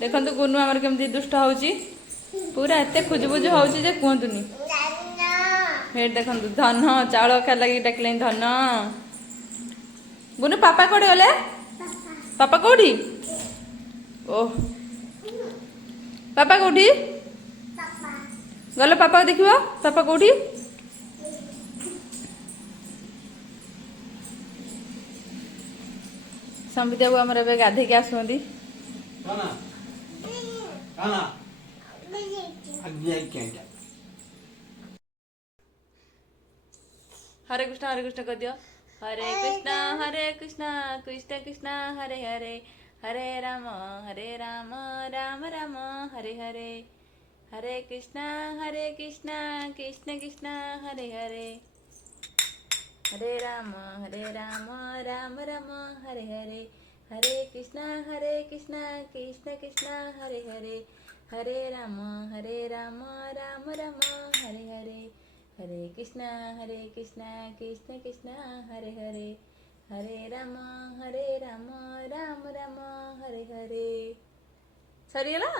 देखो गुनु आमर केमती दुष्ट होउची पूरा एते खुजबुज होउची जे कहतुनी हे देखो धन चाउल खा लगी डाकिले धन गुनु पापा कोड़े गले पापा कोड़ी ओह पापा कोड़ी गल पापा देखियो पापा कोड़ी संबित बाबू आमर ए गाधे के आसुंदी हरे कृष्ण कर दियो हरे कृष्ण कृष्ण कृष्ण हरे हरे हरे राम राम राम हरे हरे हरे कृष्ण कृष्ण कृष्ण हरे हरे हरे राम राम राम हरे हरे हरे कृष्ण कृष्ण कृष्ण हरे हरे हरे राम राम राम हरे हरे हरे कृष्ण कृष्ण कृष्ण हरे हरे हरे राम राम राम हरे हरे सरीगला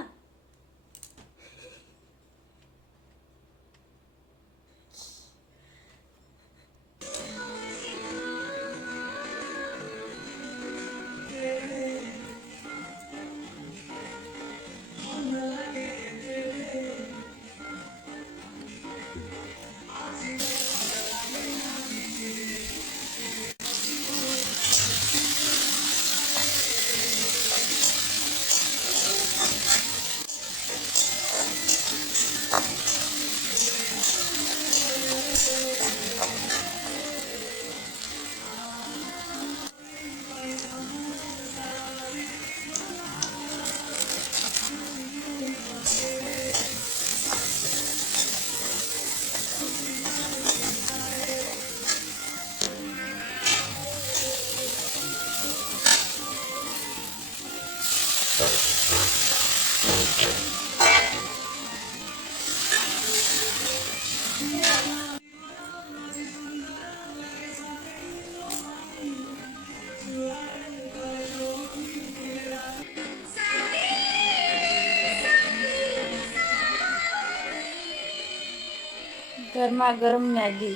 गर्मा गर्म मैगी